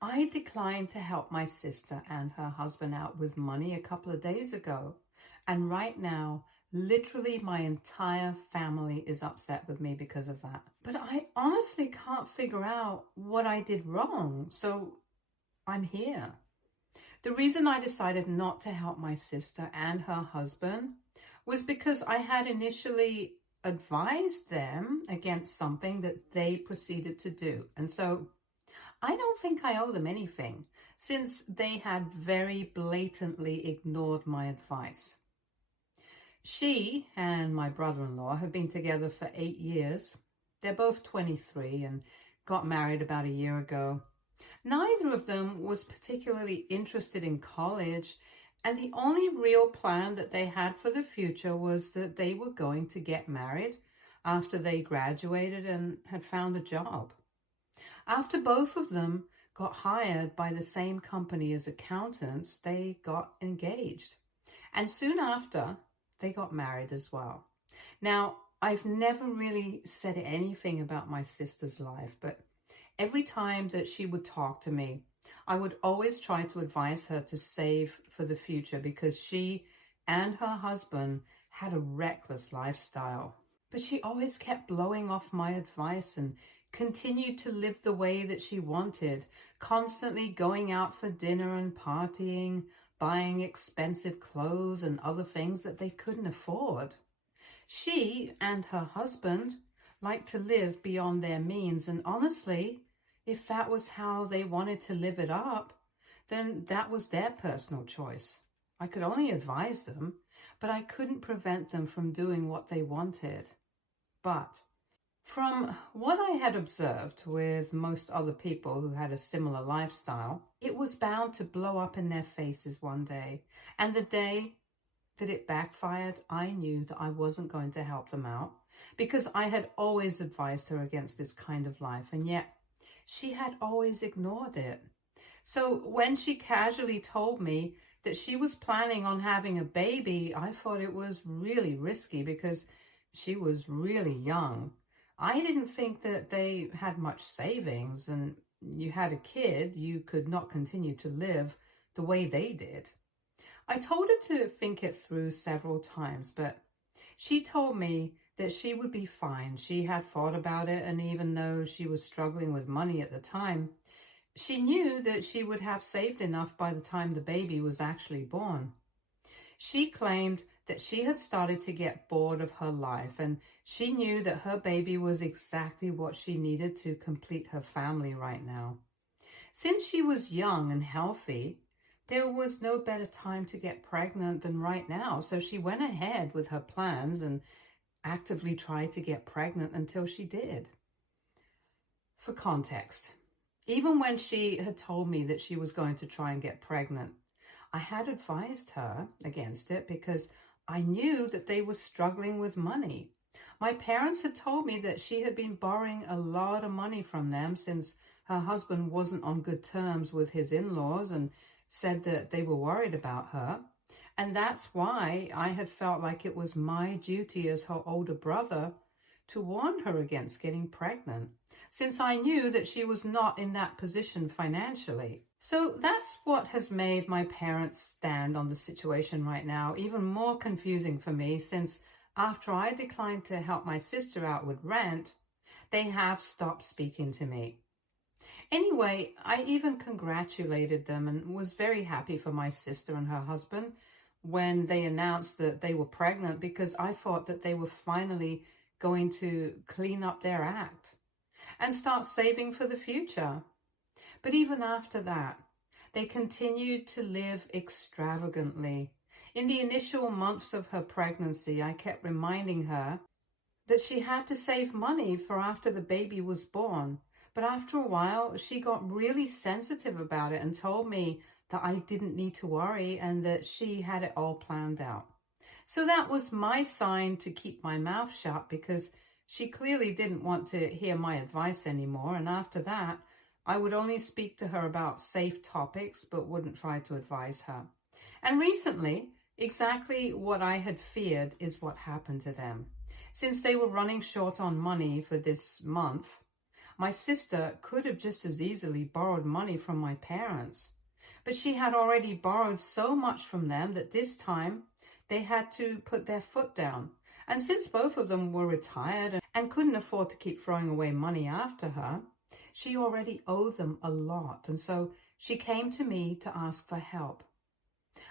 I declined to help my sister and her husband out with money a couple of days ago. And right now, literally my entire family is upset with me because of that. But I honestly can't figure out what I did wrong. So I'm here. The reason I decided not to help my sister and her husband was because I had initially advised them against something that they proceeded to do. And so I don't think I owe them anything, since they had very blatantly ignored my advice. She and my brother-in-law have been together for 8 years. They're both 23 and got married about a year ago. Neither of them was particularly interested in college, and the only real plan that they had for the future was that they were going to get married after they graduated and had found a job. After both of them got hired by the same company as accountants, they got engaged. And soon after, they got married as well. Now, I've never really said anything about my sister's life, but every time that she would talk to me, I would always try to advise her to save for the future because she and her husband had a reckless lifestyle. But she always kept blowing off my advice and continued to live the way that she wanted, constantly going out for dinner and partying, buying expensive clothes and other things that they couldn't afford. She and her husband liked to live beyond their means, and honestly, if that was how they wanted to live it up, then that was their personal choice. I could only advise them, but I couldn't prevent them from doing what they wanted. But from what I had observed with most other people who had a similar lifestyle, it was bound to blow up in their faces one day. And the day that it backfired, I knew that I wasn't going to help them out because I had always advised her against this kind of life, and yet she had always ignored it. So when she casually told me that she was planning on having a baby, I thought it was really risky because she was really young. I didn't think that they had much savings, and you had a kid, you could not continue to live the way they did. I told her to think it through several times, but she told me that she would be fine. She had thought about it, and even though she was struggling with money at the time, she knew that she would have saved enough by the time the baby was actually born. She claimed that she had started to get bored of her life, and she knew that her baby was exactly what she needed to complete her family right now. Since she was young and healthy, there was no better time to get pregnant than right now, so she went ahead with her plans and actively tried to get pregnant until she did. For context, even when she had told me that she was going to try and get pregnant, I had advised her against it because I knew that they were struggling with money. My parents had told me that she had been borrowing a lot of money from them since her husband wasn't on good terms with his in-laws, and said that they were worried about her. And that's why I had felt like it was my duty as her older brother to warn her against getting pregnant, since I knew that she was not in that position financially. So that's what has made my parents' stand on the situation right now even more confusing for me, since after I declined to help my sister out with rent, they have stopped speaking to me. Anyway, I even congratulated them and was very happy for my sister and her husband when they announced that they were pregnant, because I thought that they were finally going to clean up their act and start saving for the future. But even after that, they continued to live extravagantly. In the initial months of her pregnancy, I kept reminding her that she had to save money for after the baby was born. But after a while, she got really sensitive about it and told me that I didn't need to worry and that she had it all planned out. So that was my sign to keep my mouth shut, because she clearly didn't want to hear my advice anymore. And after that, I would only speak to her about safe topics, but wouldn't try to advise her. And recently, exactly what I had feared is what happened to them. Since they were running short on money for this month, My sister could have just as easily borrowed money from my parents, but she had already borrowed so much from them that this time they had to put their foot down. And since both of them were retired and couldn't afford to keep throwing away money after her, she already owed them a lot. And so she came to me to ask for help.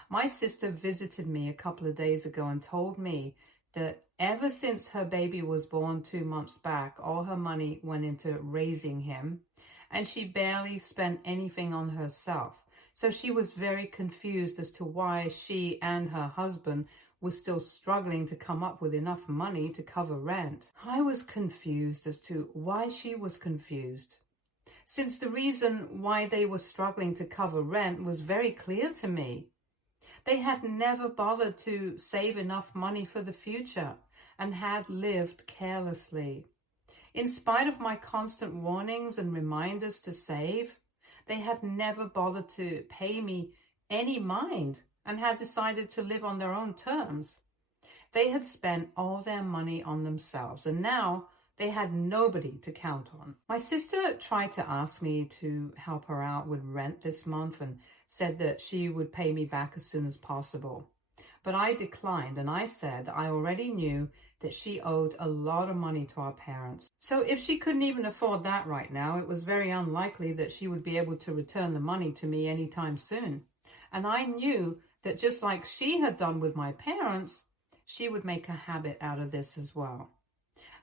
My sister visited me a couple of days ago and told me that ever since her baby was born 2 months back, all her money went into raising him, and she barely spent anything on herself. So she was very confused as to why she and her husband were still struggling to come up with enough money to cover rent. I was confused as to why she was confused, since the reason why they were struggling to cover rent was very clear to me. They had never bothered to save enough money for the future and had lived carelessly. In spite of my constant warnings and reminders to save, they had never bothered to pay me any mind and had decided to live on their own terms. They had spent all their money on themselves, and now they had nobody to count on. My sister tried to ask me to help her out with rent this month and said that she would pay me back as soon as possible. But I declined, and I said I already knew that she owed a lot of money to our parents. So if she couldn't even afford that right now, it was very unlikely that she would be able to return the money to me anytime soon. And I knew that just like she had done with my parents, she would make a habit out of this as well.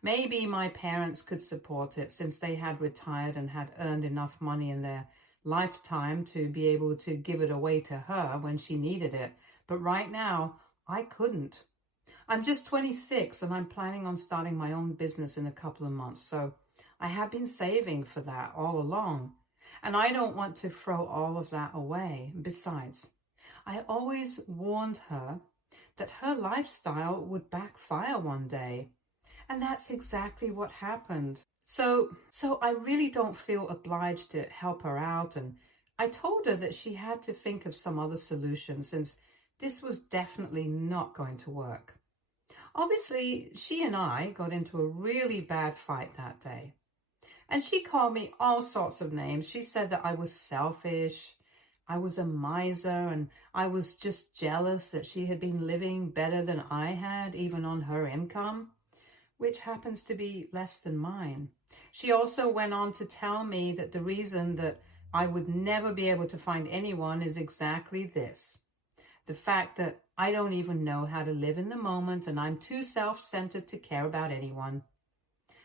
Maybe my parents could support it since they had retired and had earned enough money in their lifetime to be able to give it away to her when she needed it. But right now, I couldn't. I'm just 26 and I'm planning on starting my own business in a couple of months. So I have been saving for that all along. And I don't want to throw all of that away. Besides, I always warned her that her lifestyle would backfire one day. And that's exactly what happened. So I really don't feel obliged to help her out. And I told her that she had to think of some other solution since this was definitely not going to work. Obviously, she and I got into a really bad fight that day. And she called me all sorts of names. She said that I was selfish, I was a miser, and I was just jealous that she had been living better than I had, even on her income, which happens to be less than mine. She also went on to tell me that the reason that I would never be able to find anyone is exactly this: the fact that I don't even know how to live in the moment and I'm too self-centered to care about anyone.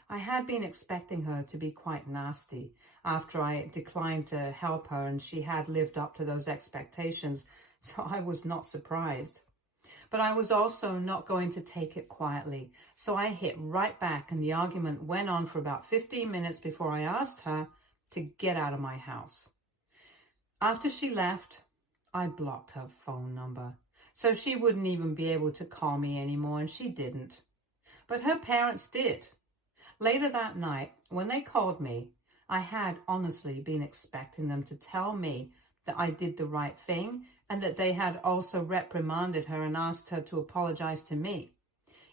I had been expecting her to be quite nasty after I declined to help her, and she had lived up to those expectations, so I was not surprised. But I was also not going to take it quietly, so I hit right back, and the argument went on for about 15 minutes before I asked her to get out of my house. After she left, I blocked her phone number, so she wouldn't even be able to call me anymore, and she didn't. But her parents did. Later that night, when they called me, I had honestly been expecting them to tell me that I did the right thing and that they had also reprimanded her and asked her to apologize to me.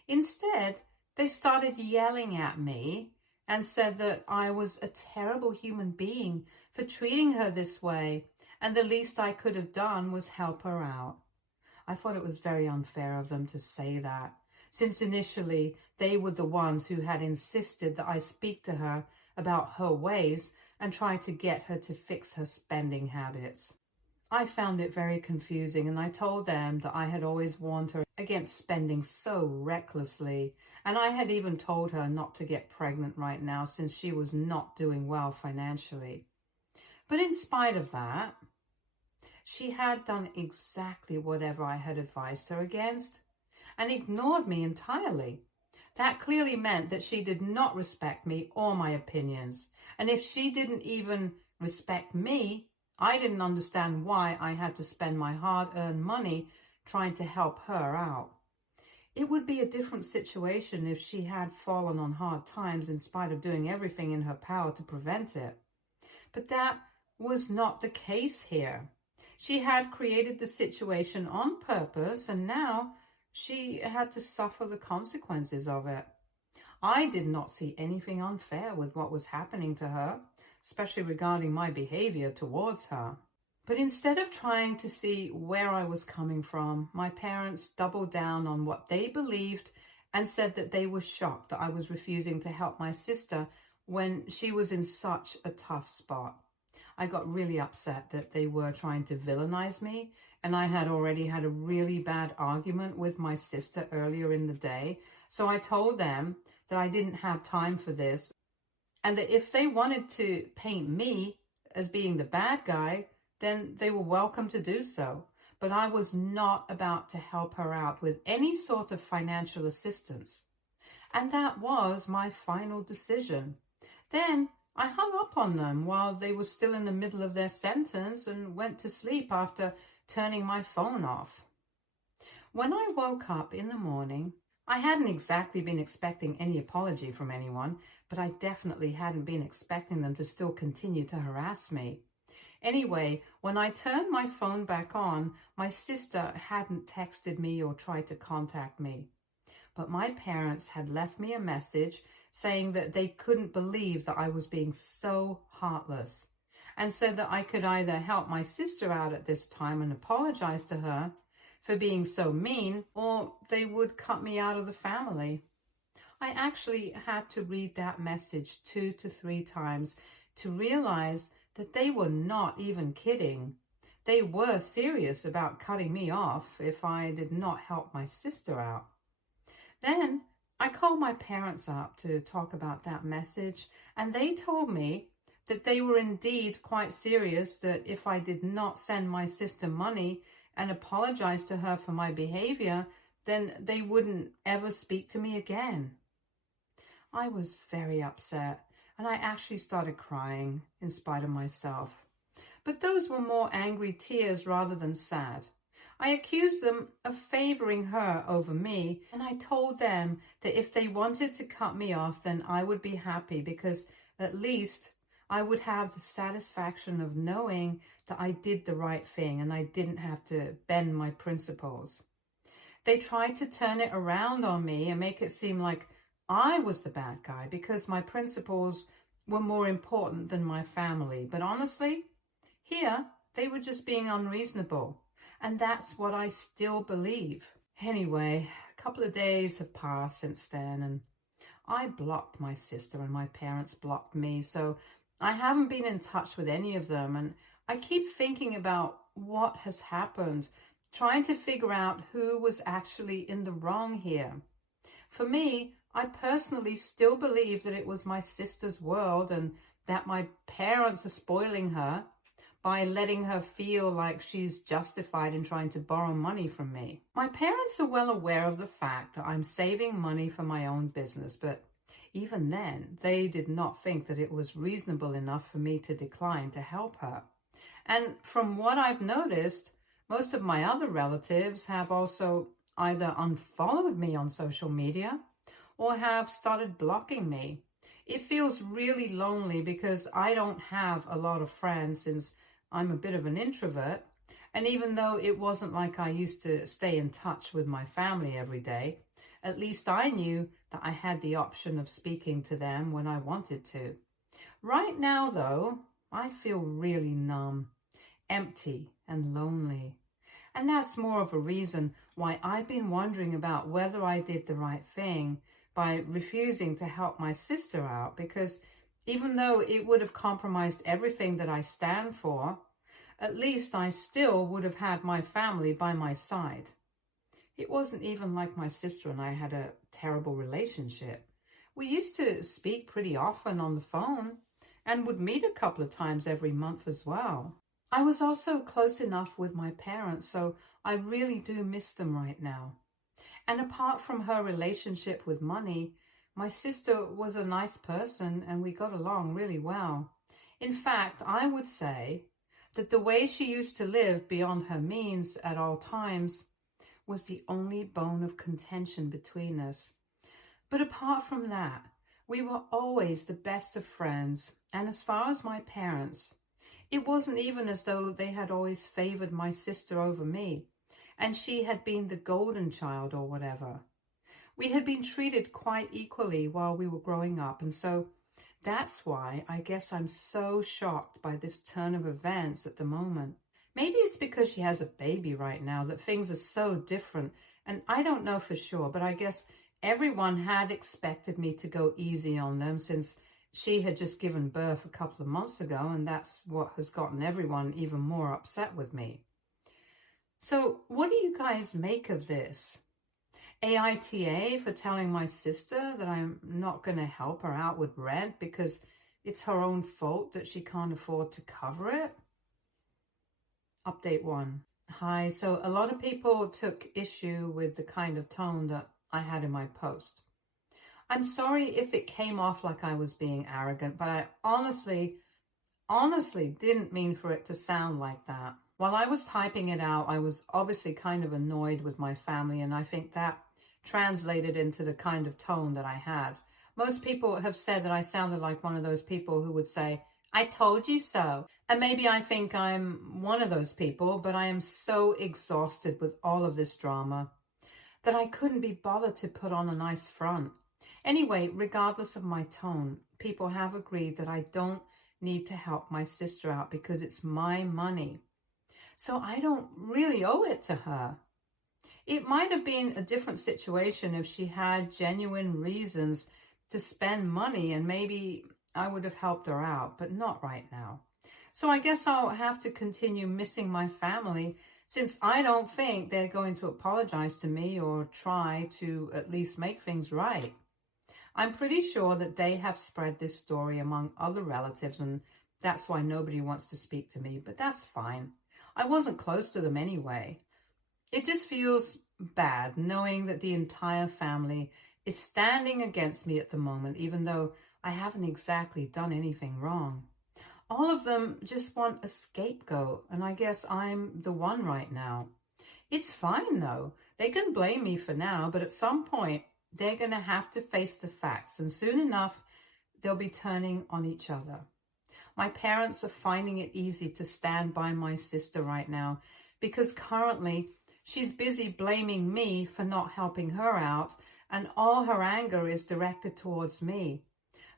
Instead, they started yelling at me and said that I was a terrible human being for treating her this way, and the least I could have done was help her out. I thought it was very unfair of them to say that, since initially they were the ones who had insisted that I speak to her about her ways and try to get her to fix her spending habits. I found it very confusing, and I told them that I had always warned her against spending so recklessly, and I had even told her not to get pregnant right now since she was not doing well financially. But in spite of that, she had done exactly whatever I had advised her against and ignored me entirely. That clearly meant that she did not respect me or my opinions. And if she didn't even respect me, I didn't understand why I had to spend my hard-earned money trying to help her out. It would be a different situation if she had fallen on hard times in spite of doing everything in her power to prevent it. But that was not the case here. She had created the situation on purpose, and now she had to suffer the consequences of it. I did not see anything unfair with what was happening to her, especially regarding my behavior towards her. But instead of trying to see where I was coming from, my parents doubled down on what they believed and said that they were shocked that I was refusing to help my sister when she was in such a tough spot. I got really upset that they were trying to villainize me, and I had already had a really bad argument with my sister earlier in the day. So I told them that I didn't have time for this, and that if they wanted to paint me as being the bad guy, then they were welcome to do so. But I was not about to help her out with any sort of financial assistance. And that was my final decision. Then I hung up on them while they were still in the middle of their sentence and went to sleep after turning my phone off. When I woke up in the morning, I hadn't exactly been expecting any apology from anyone, but I definitely hadn't been expecting them to still continue to harass me. Anyway, when I turned my phone back on, my sister hadn't texted me or tried to contact me. But my parents had left me a message saying that they couldn't believe that I was being so heartless, and said that I could either help my sister out at this time and apologize to her for being so mean, or they would cut me out of the family. I actually had to read that message 2 to 3 times to realize that they were not even kidding. They were serious about cutting me off if I did not help my sister out. Then I called my parents up to talk about that message, and they told me that they were indeed quite serious, that if I did not send my sister money and apologize to her for my behavior, then they wouldn't ever speak to me again. I was very upset, and I actually started crying in spite of myself. But those were more angry tears rather than sad. I accused them of favoring her over me, and I told them that if they wanted to cut me off, then I would be happy, because at least I would have the satisfaction of knowing that I did the right thing and I didn't have to bend my principles. They tried to turn it around on me and make it seem like I was the bad guy because my principles were more important than my family. But honestly, here they were just being unreasonable. And that's what I still believe. Anyway, a couple of days have passed since then, and I blocked my sister and my parents blocked me. So I haven't been in touch with any of them. And I keep thinking about what has happened, trying to figure out who was actually in the wrong here. For me, I personally still believe that it was my sister's world and that my parents are spoiling her by letting her feel like she's justified in trying to borrow money from me. My parents are well aware of the fact that I'm saving money for my own business, but even then, they did not think that it was reasonable enough for me to decline to help her. And from what I've noticed, most of my other relatives have also either unfollowed me on social media or have started blocking me. It feels really lonely because I don't have a lot of friends since I'm a bit of an introvert. And even though it wasn't like I used to stay in touch with my family every day, at least I knew that I had the option of speaking to them when I wanted to. Right now, though, I feel really numb, empty, and lonely. And that's more of a reason why I've been wondering about whether I did the right thing by refusing to help my sister out, because even though it would have compromised everything that I stand for, at least I still would have had my family by my side. It wasn't even like my sister and I had a terrible relationship. We used to speak pretty often on the phone and would meet a couple of times every month as well. I was also close enough with my parents, so I really do miss them right now. And apart from her relationship with money, my sister was a nice person and we got along really well. In fact, I would say that the way she used to live beyond her means at all times was the only bone of contention between us. But apart from that, we were always the best of friends. And as far as my parents, it wasn't even as though they had always favored my sister over me, and she had been the golden child or whatever. We had been treated quite equally while we were growing up, and so that's why I guess I'm so shocked by this turn of events at the moment. Maybe it's because she has a baby right now that things are so different, and I don't know for sure, but I guess everyone had expected me to go easy on them since she had just given birth a couple of months ago, and that's what has gotten everyone even more upset with me. So what do you guys make of this? AITA for telling my sister that I'm not going to help her out with rent because it's her own fault that she can't afford to cover it? Update 1. Hi, so a lot of people took issue with the kind of tone that I had in my post. I'm sorry if it came off like I was being arrogant, but I honestly didn't mean for it to sound like that. While I was typing it out, I was obviously kind of annoyed with my family, and I think that translated into the kind of tone that I had. Most people have said that I sounded like one of those people who would say, "I told you so." And maybe I think I'm one of those people, but I am so exhausted with all of this drama that I couldn't be bothered to put on a nice front. Anyway, regardless of my tone, people have agreed that I don't need to help my sister out because it's my money. So I don't really owe it to her. It might have been a different situation if she had genuine reasons to spend money, and maybe I would have helped her out, but not right now. So I guess I'll have to continue missing my family since I don't think they're going to apologize to me or try to at least make things right. I'm pretty sure that they have spread this story among other relatives, and that's why nobody wants to speak to me, but that's fine. I wasn't close to them anyway. It just feels bad knowing that the entire family is standing against me at the moment, even though I haven't exactly done anything wrong. All of them just want a scapegoat, and I guess I'm the one right now. It's fine though. They can blame me for now, but at some point they're going to have to face the facts, and soon enough they'll be turning on each other. My parents are finding it easy to stand by my sister right now because currently she's busy blaming me for not helping her out, and all her anger is directed towards me.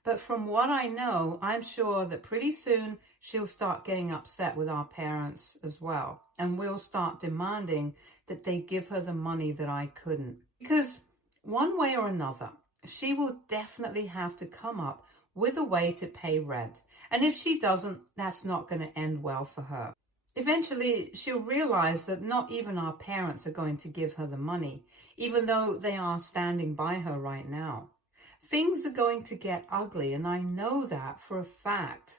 But from what I know, I'm sure that pretty soon she'll start getting upset with our parents as well, and we'll start demanding that they give her the money that I couldn't. Because one way or another, she will definitely have to come up with a way to pay rent. And if she doesn't, that's not going to end well for her. Eventually, she'll realize that not even our parents are going to give her the money, even though they are standing by her right now. Things are going to get ugly, and I know that for a fact.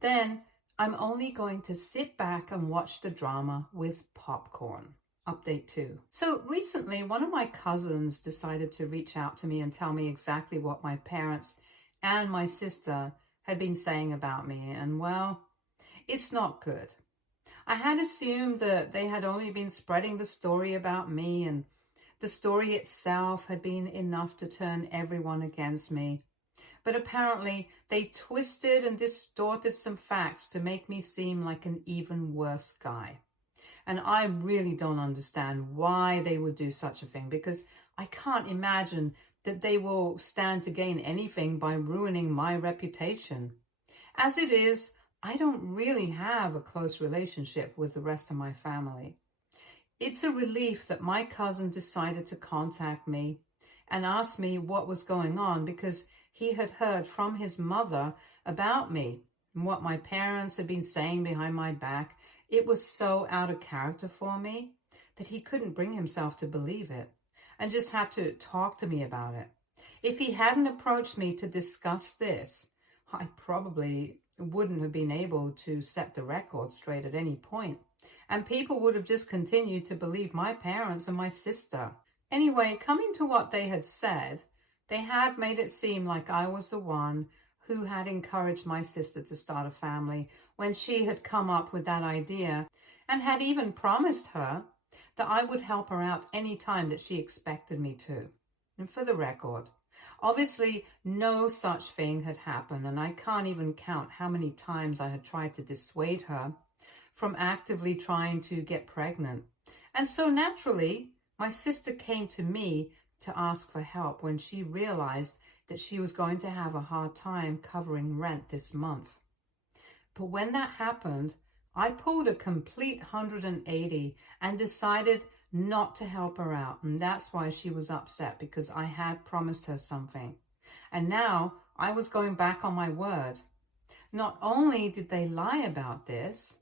Then I'm only going to sit back and watch the drama with popcorn. Update 2. So recently, one of my cousins decided to reach out to me and tell me exactly what my parents and my sister had been saying about me, and well, it's not good. I had assumed that they had only been spreading the story about me, and the story itself had been enough to turn everyone against me. But apparently they twisted and distorted some facts to make me seem like an even worse guy. And I really don't understand why they would do such a thing, because I can't imagine that they will stand to gain anything by ruining my reputation. As it is, I don't really have a close relationship with the rest of my family. It's a relief that my cousin decided to contact me and ask me what was going on, because he had heard from his mother about me and what my parents had been saying behind my back. It was so out of character for me that he couldn't bring himself to believe it and just had to talk to me about it. If he hadn't approached me to discuss this, I probably wouldn't have been able to set the record straight at any point, and people would have just continued to believe my parents and my sister. Anyway, coming to what they had said, they had made it seem like I was the one who had encouraged my sister to start a family when she had come up with that idea, and had even promised her that I would help her out any time that she expected me to. And for the record, obviously no such thing had happened, and I can't even count how many times I had tried to dissuade her from actively trying to get pregnant. And so naturally, my sister came to me to ask for help when she realized that she was going to have a hard time covering rent this month. But when that happened, I pulled a complete 180 and decided not to help her out. And that's why she was upset, because I had promised her something. And now I was going back on my word. Not only did they lie about this,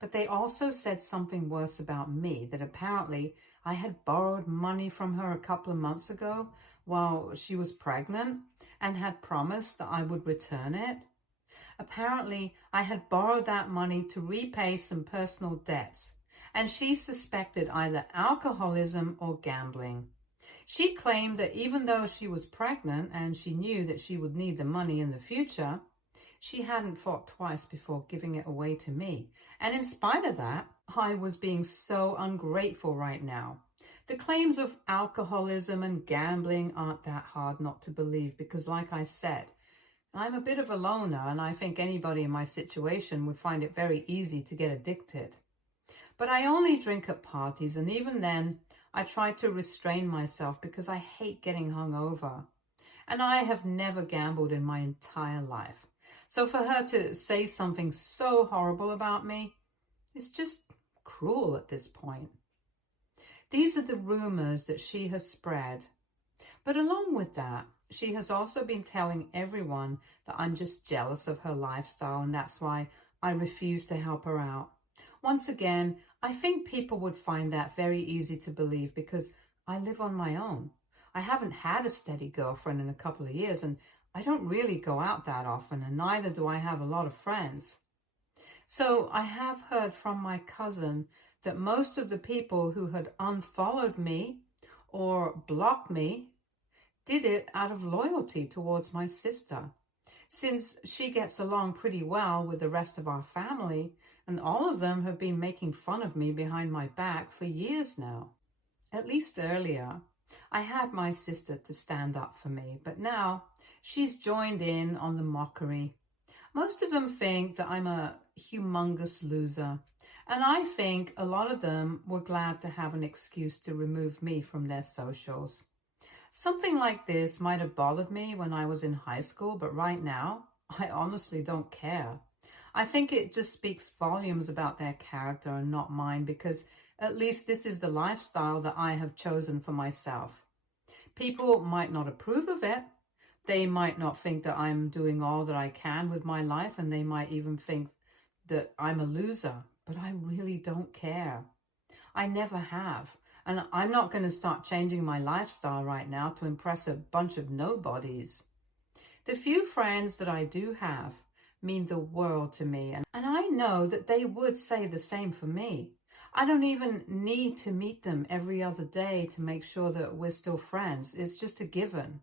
but they also said something worse about me, that apparently I had borrowed money from her a couple of months ago while she was pregnant and had promised that I would return it. Apparently, I had borrowed that money to repay some personal debts, and she suspected either alcoholism or gambling. She claimed that even though she was pregnant and she knew that she would need the money in the future, she hadn't thought twice before giving it away to me. And in spite of that, I was being so ungrateful right now. The claims of alcoholism and gambling aren't that hard not to believe because, like I said, I'm a bit of a loner, and I think anybody in my situation would find it very easy to get addicted. But I only drink at parties, and even then, I try to restrain myself because I hate getting hungover. And I have never gambled in my entire life. So for her to say something so horrible about me, it's just cruel at this point. These are the rumors that she has spread. But along with that, she has also been telling everyone that I'm just jealous of her lifestyle, and that's why I refuse to help her out. Once again, I think people would find that very easy to believe because I live on my own. I haven't had a steady girlfriend in a couple of years, and I don't really go out that often, and neither do I have a lot of friends. So I have heard from my cousin that most of the people who had unfollowed me or blocked me did it out of loyalty towards my sister, since she gets along pretty well with the rest of our family, and all of them have been making fun of me behind my back for years now. At least earlier, I had my sister to stand up for me, but now she's joined in on the mockery. Most of them think that I'm a humongous loser, and I think a lot of them were glad to have an excuse to remove me from their socials. Something like this might have bothered me when I was in high school, but right now, I honestly don't care. I think it just speaks volumes about their character and not mine, because at least this is the lifestyle that I have chosen for myself. People might not approve of it. They might not think that I'm doing all that I can with my life, and they might even think that I'm a loser, but I really don't care. I never have. And I'm not going to start changing my lifestyle right now to impress a bunch of nobodies. The few friends that I do have mean the world to me, and I know that they would say the same for me. I don't even need to meet them every other day to make sure that we're still friends. It's just a given.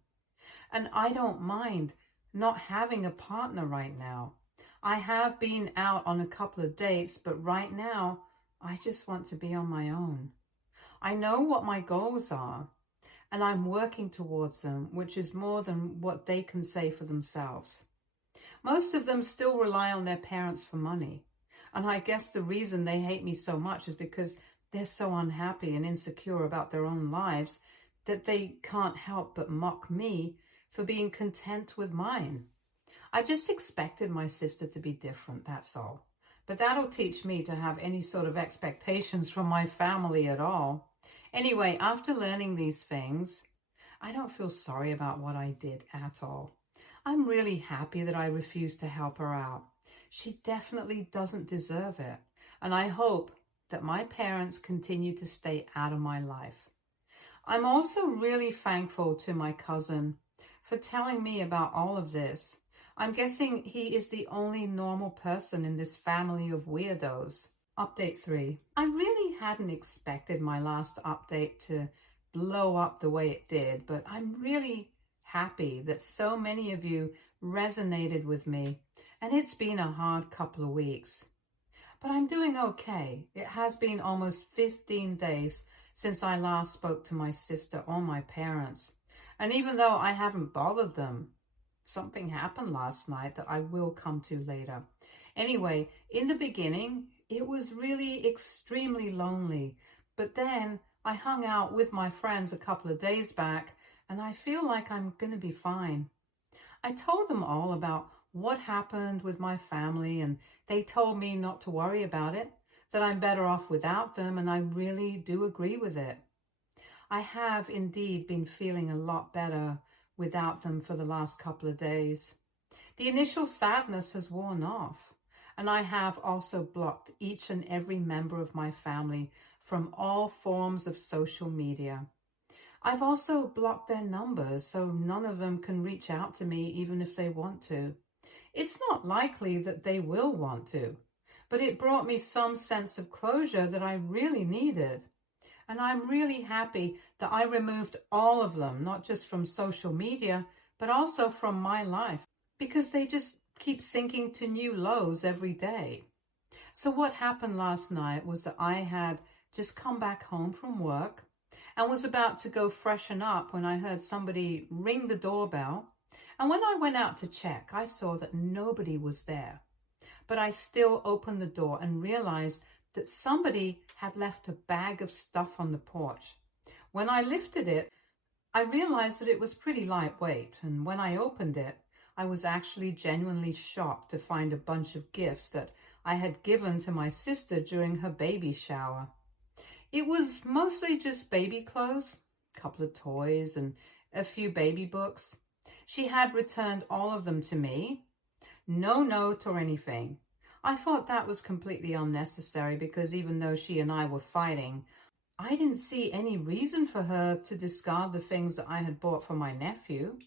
And I don't mind not having a partner right now. I have been out on a couple of dates, but right now, I just want to be on my own. I know what my goals are, and I'm working towards them, which is more than what they can say for themselves. Most of them still rely on their parents for money, and I guess the reason they hate me so much is because they're so unhappy and insecure about their own lives that they can't help but mock me for being content with mine. I just expected my sister to be different, that's all. But that'll teach me to have any sort of expectations from my family at all. Anyway, after learning these things, I don't feel sorry about what I did at all. I'm really happy that I refused to help her out. She definitely doesn't deserve it. And I hope that my parents continue to stay out of my life. I'm also really thankful to my cousin for telling me about all of this. I'm guessing he is the only normal person in this family of weirdos. Update 3. I really hadn't expected my last update to blow up the way it did, but I'm really happy that so many of you resonated with me, and it's been a hard couple of weeks. But I'm doing okay. It has been almost 15 days since I last spoke to my sister or my parents, and even though I haven't bothered them, something happened last night that I will come to later. Anyway, in the beginning, it was really extremely lonely, but then I hung out with my friends a couple of days back, and I feel like I'm going to be fine. I told them all about what happened with my family, and they told me not to worry about it, that I'm better off without them, and I really do agree with it. I have indeed been feeling a lot better without them for the last couple of days. The initial sadness has worn off, and I have also blocked each and every member of my family from all forms of social media. I've also blocked their numbers so none of them can reach out to me even if they want to. It's not likely that they will want to, but it brought me some sense of closure that I really needed. And I'm really happy that I removed all of them, not just from social media, but also from my life, because they just keep sinking to new lows every day. So what happened last night was that I had just come back home from work and was about to go freshen up when I heard somebody ring the doorbell. And when I went out to check, I saw that nobody was there. But I still opened the door and realized that somebody had left a bag of stuff on the porch. When I lifted it, I realized that it was pretty lightweight. And when I opened it, I was actually genuinely shocked to find a bunch of gifts that I had given to my sister during her baby shower. It was mostly just baby clothes, a couple of toys, and a few baby books. She had returned all of them to me. No note or anything. I thought that was completely unnecessary because even though she and I were fighting, I didn't see any reason for her to discard the things that I had bought for my nephew.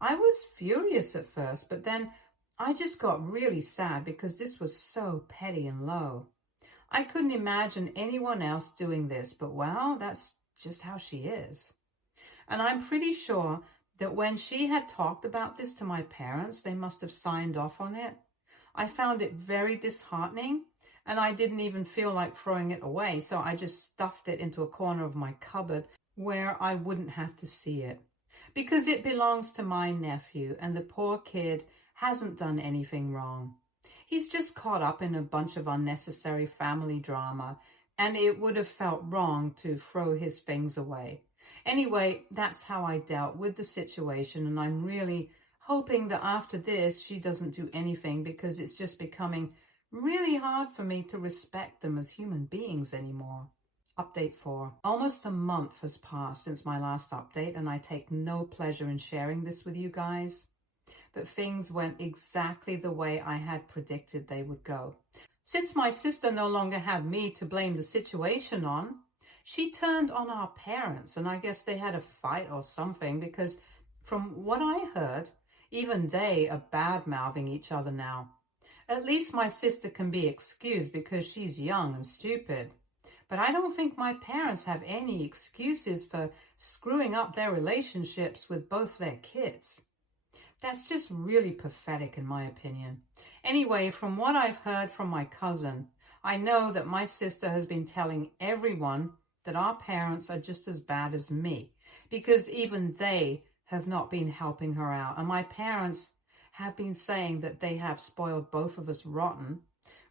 I was furious at first, but then I just got really sad because this was so petty and low. I couldn't imagine anyone else doing this, but well, that's just how she is. And I'm pretty sure that when she had talked about this to my parents, they must have signed off on it. I found it very disheartening, and I didn't even feel like throwing it away, so I just stuffed it into a corner of my cupboard where I wouldn't have to see it. Because it belongs to my nephew, and the poor kid hasn't done anything wrong. He's just caught up in a bunch of unnecessary family drama, and it would have felt wrong to throw his things away. Anyway, that's how I dealt with the situation, and I'm really hoping that after this she doesn't do anything because it's just becoming really hard for me to respect them as human beings anymore. Update 4. Almost a month has passed since my last update, and I take no pleasure in sharing this with you guys. But things went exactly the way I had predicted they would go. Since my sister no longer had me to blame the situation on, she turned on our parents, and I guess they had a fight or something because from what I heard, even they are bad-mouthing each other now. At least my sister can be excused because she's young and stupid. But I don't think my parents have any excuses for screwing up their relationships with both their kids. That's just really pathetic in my opinion. Anyway, from what I've heard from my cousin, I know that my sister has been telling everyone that our parents are just as bad as me because even they have not been helping her out. And my parents have been saying that they have spoiled both of us rotten,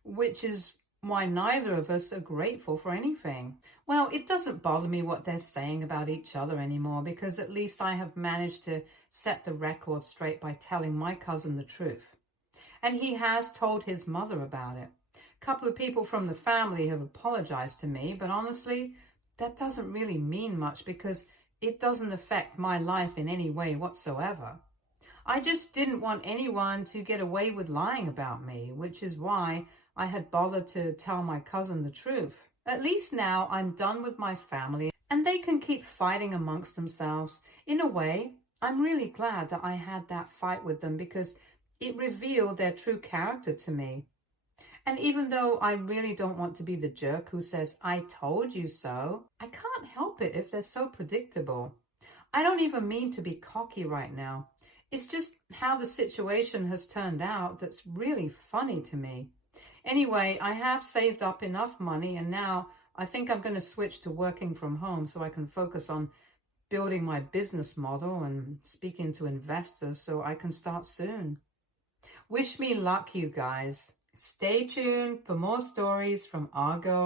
which is why neither of us are grateful for anything. Well, it doesn't bother me what they're saying about each other anymore because at least I have managed to set the record straight by telling my cousin the truth. And he has told his mother about it. A couple of people from the family have apologized to me, but honestly, that doesn't really mean much because it doesn't affect my life in any way whatsoever. I just didn't want anyone to get away with lying about me, which is why I had bothered to tell my cousin the truth. At least now I'm done with my family and they can keep fighting amongst themselves. In a way, I'm really glad that I had that fight with them because it revealed their true character to me. And even though I really don't want to be the jerk who says, "I told you so," I can't help it if they're so predictable. I don't even mean to be cocky right now. It's just how the situation has turned out that's really funny to me. Anyway, I have saved up enough money and now I think I'm going to switch to working from home so I can focus on building my business model and speaking to investors so I can start soon. Wish me luck, you guys. Stay tuned for more stories from Argo.